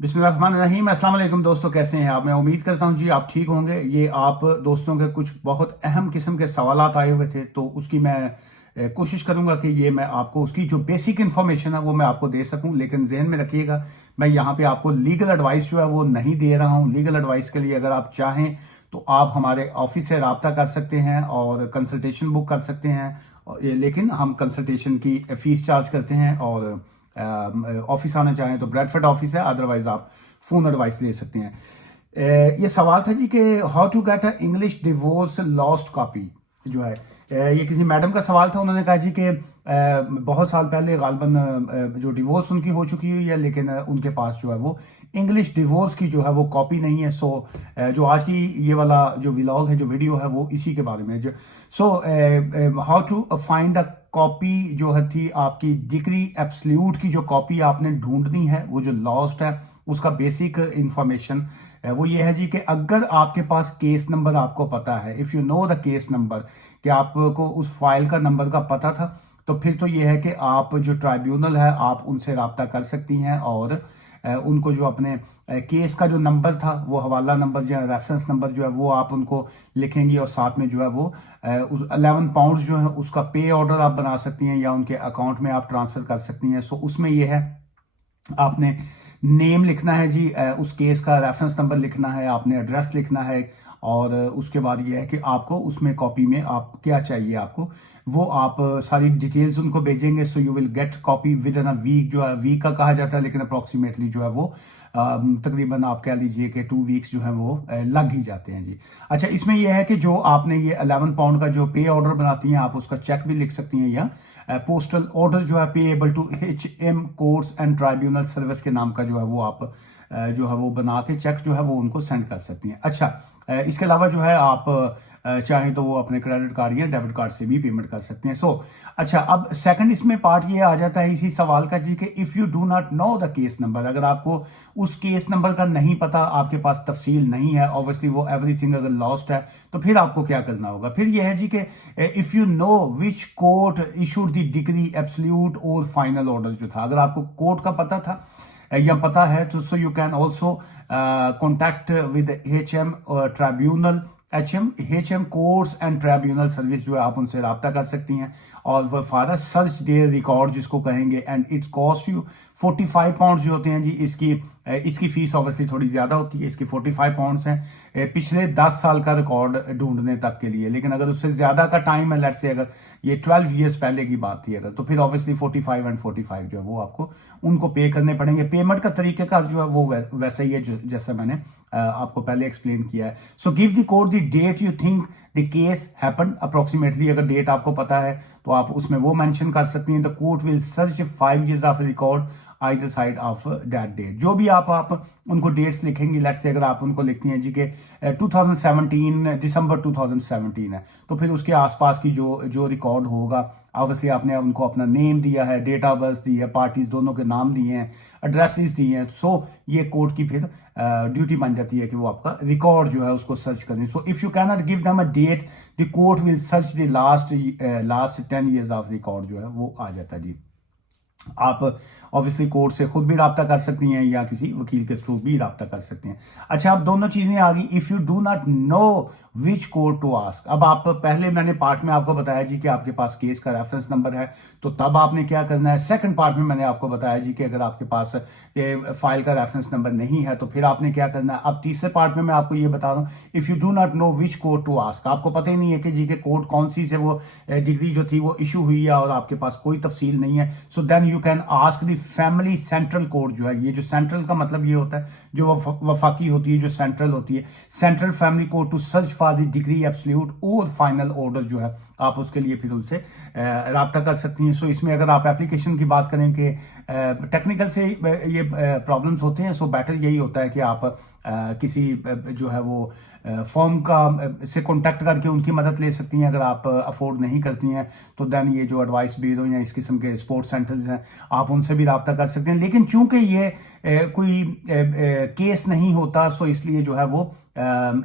बिस्मिल्लाहिर्रहमानिर्रहीम। अस्सलाम वालेकुम दोस्तों, कैसे हैं आप? मैं उम्मीद करता हूं जी आप ठीक होंगे। ये आप दोस्तों के कुछ बहुत अहम किस्म के सवालात आए हुए थे, तो उसकी मैं कोशिश करूंगा कि ये मैं आपको उसकी जो बेसिक इन्फॉर्मेशन है वो मैं आपको दे सकूं। लेकिन जहन में रखिएगा, मैं यहाँ पे आपको लीगल एडवाइस जो है वो नहीं दे रहा हूँ। लीगल एडवाइस के लिए अगर आप चाहें तो आप हमारे ऑफिस से रब्ता कर सकते हैं और कंसल्टेशन बुक कर सकते हैं। लेकिन हम कंसल्टेशन की फीस चार्ज करते हैं, और ऑफिस आना चाहें तो ब्रेडफर्ड ऑफिस है, अदरवाइज आप फोन एडवाइस ले सकते हैं। ये सवाल था जी कि how to get a English divorce lost copy जो है। ये किसी मैडम का सवाल था। उन्होंने कहा जी कि बहुत साल पहले गालबन जो डिवोर्स उनकी हो चुकी हुई है, लेकिन उनके पास जो है वो इंग्लिश डिवोर्स की जो है वो कॉपी नहीं है। सो जो आज की ये वाला जो व्लॉग है, जो वीडियो है, वो इसी के बारे में है। So how to find a copy जो है थी आपकी डिग्री एब्सोल्यूट की जो कॉपी आपने ढूंढनी है, वो जो लॉस्ट है, उसका बेसिक इंफॉर्मेशन वो ये है जी कि अगर आपके पास केस नंबर आपको पता है, if you know the case number, कि आपको उस फाइल का नंबर का पता था, तो फिर तो ये है कि आप जो ट्राइब्यूनल है आप उनसे रब्ता कर सकती हैं और उनको जो अपने केस का जो नंबर था, वो हवाला नंबर जो है, रेफरेंस नंबर जो है, वो आप उनको लिखेंगी और साथ में जो है वो उस 11 पाउंड जो है उसका पे ऑर्डर आप बना सकती हैं या उनके अकाउंट में आप ट्रांसफर कर सकती हैं। सो उसमें ये है, आपने नेम लिखना है जी, उस केस का रेफरेंस नंबर लिखना है, आपने एड्रेस लिखना है, और उसके बाद ये है कि आपको उसमें कॉपी में आप क्या चाहिए, आपको वो आप सारी डिटेल्स उनको भेजेंगे। So you will get copy within a week. जो है वीक का कहा जाता है, लेकिन अप्रॉक्सीमेटली जो है वो तकरीबन आप कह लीजिए कि 2 वीक्स जो है वो लग ही जाते हैं जी। अच्छा, इसमें यह है कि जो आपने ये 11 पाउंड का जो पे ऑर्डर बनाती हैं, आप उसका चेक भी लिख सकती हैं, या पोस्टल ऑर्डर जो है payable to HM courts and tribunal service के नाम का जो है वो आप जो है वो बना के चेक जो है वो उनको सेंड कर सकती हैं। अच्छा, इसके अलावा जो है आप चाहें तो वो अपने क्रेडिट कार्ड या डेबिट कार्ड से भी पेमेंट कर सकते हैं। अच्छा, अब सेकंड इसमें पार्ट ये आ जाता है इसी सवाल का जी कि if you do not know the case number, अगर आपको उस केस नंबर का नहीं पता, आपके पास तफसील नहीं है, ऑब्वियसली वो एवरीथिंग अगर लॉस्ट है, तो फिर आपको क्या करना होगा? फिर यह है जी कि if you know which court issued the degree absolute और फाइनल ऑर्डर जो था, अगर आपको कोर्ट का पता था या पता है, तो so you can also contact with HM tribunal, HM courts and tribunal service जो है आप उनसे रब्ता कर सकती हैं, और वो फॉर सर्च देयर रिकॉर्ड जिसको कहेंगे, and it cost you 45 pound जो होते हैं जी। इसकी फीस ऑब्वियसली थोड़ी ज़्यादा होती है, इसकी 45 पाउंड्स हैं पिछले 10 साल का रिकॉर्ड ढूंढने तक के लिए। लेकिन अगर उससे ज़्यादा का टाइम है, लेट से अगर ये 12 ईयर्स पहले की बात थी अगर, तो फिर ऑब्वियसली 45 एंड 45 जो है वो आपको उनको पे करने पड़ेंगे। पेमेंट का तरीक़ेकार जो है वो वैसा ही है जैसा मैंने आपको पहले एक्सप्लेन किया है। So give the court the date you think the case happen approximately, अगर डेट आपको पता है तो आप उसमें वो मेंशन कर सकती हैं। The court will search 5 years of record either side of that date. जो भी आप उनको डेट्स लिखेंगी, लेट्स से अगर आप उनको लिखती हैं जी के 2017 दिसंबर 2017 है, तो फिर उसके आसपास की जो रिकॉर्ड होगा, ऑब्वियसली आपने उनको अपना नेम दिया है, डेट ऑफ बर्थ दी है, पार्टीज दोनों के नाम दिए हैं, एड्रेसेस दिए हैं। सो ये कोर्ट की फिर ड्यूटी बन जाती है कि वो आपका रिकॉर्ड जो है उसको सर्च करें। So if you can not give them a date, the court will search the last 10 years of record जो है वो आ जाता है जी। आप ऑब्वियसली कोर्ट से खुद भी रब्ता कर सकती हैं या किसी वकील के थ्रू भी रब्ता कर सकते हैं। अच्छा, अब दोनों चीजें आ गई। If you do not know which court to ask, अब आप पहले मैंने पार्ट में आपको बताया जी कि आपके पास केस का रेफरेंस नंबर है, तो तब आपने क्या करना है। सेकंड पार्ट में मैंने आपको बताया जी कि अगर आपके पास फाइल का रेफरेंस नंबर नहीं है, तो फिर आपने क्या करना है। अब तीसरे पार्ट में मैं आपको ये बता रहा हूँ, if you do not know which court to ask, आपको पता ही नहीं है कि जी के कोर्ट कौन सी से वो डिग्री जो थी वो इशू हुई है, और आपके पास कोई तफसील नहीं है। So then you can ask the family central court जो है, ये जो सेंट्रल का मतलब ये होता है जो वफाकी होती है, जो सेंट्रल होती है, central family court to search for the degree absolute और फाइनल ऑर्डर जो है, आप उसके लिए फिर उनसे रब्ता कर सकती हैं। सो इसमें अगर आप एप्लीकेशन की बात करें कि टेक्निकल से ये प्रॉब्लम्स होते हैं, सो बेटर यही होता है कि आप किसी जो है वो फॉर्म का से कांटेक्ट करके उनकी मदद ले सकती हैं। अगर आप अफोर्ड नहीं करती हैं, तो देन ये जो एडवाइस ब्यूरो या इस किस्म के स्पोर्ट्स सेंटर्स हैं, आप उनसे भी रब्ता कर सकते हैं। लेकिन चूंकि ये कोई केस नहीं होता, सो इसलिए जो है वो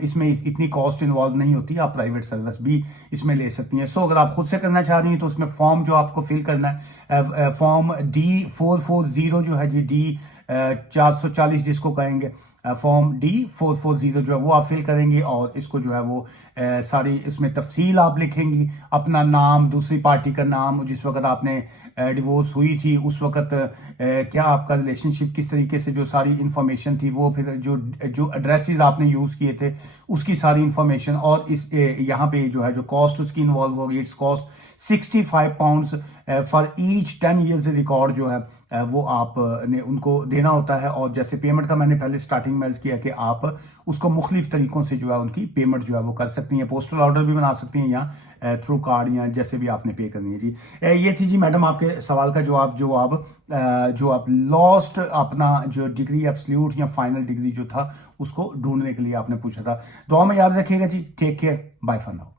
इसमें इतनी कॉस्ट इन्वॉल्व नहीं होती, आप प्राइवेट सर्विस भी इसमें ले सकती हैं। सो अगर आप खुद से करना चाह रही हैं, तो उसमें फॉर्म जो आपको फिल करना है, फॉर्म D440 जो है जी, 440 जिसको कहेंगे, फॉर्म D440 जो है वो आप फिल करेंगे और इसको जो है वो सारी इसमें तफसील आप लिखेंगी, अपना नाम, दूसरी पार्टी का नाम, जिस वक्त आपने डिवोर्स हुई थी उस वक्त क्या आपका रिलेशनशिप, किस तरीके से, जो सारी इंफॉर्मेशन थी वो, फिर जो जो एड्रेसेस आपने यूज़ किए थे उसकी सारी इंफॉर्मेशन, और इस यहाँ पे जो है जो कॉस्ट उसकी इन्वॉल्व होगी, it's cost £65 for each 10 years record जो है वो आप ने उनको देना होता है। और जैसे पेमेंट का मैंने पहले स्टार्टिंग में किया कि आप उसको मुख्तलिफ तरीकों से जो है उनकी पेमेंट जो है वो कर सकती हैं, पोस्टल ऑर्डर भी बना सकती हैं या थ्रू कार्ड या जैसे भी आपने पे करनी है जी। ये थी जी मैडम आपके सवाल का जवाब, जो आप लॉस्ट अपना जो डिग्री एब्सोल्यूट या फाइनल डिग्री जो था उसको ढूंढने के लिए आपने पूछा था। दुआ में याद रखिएगा जी। Take care, bye for now.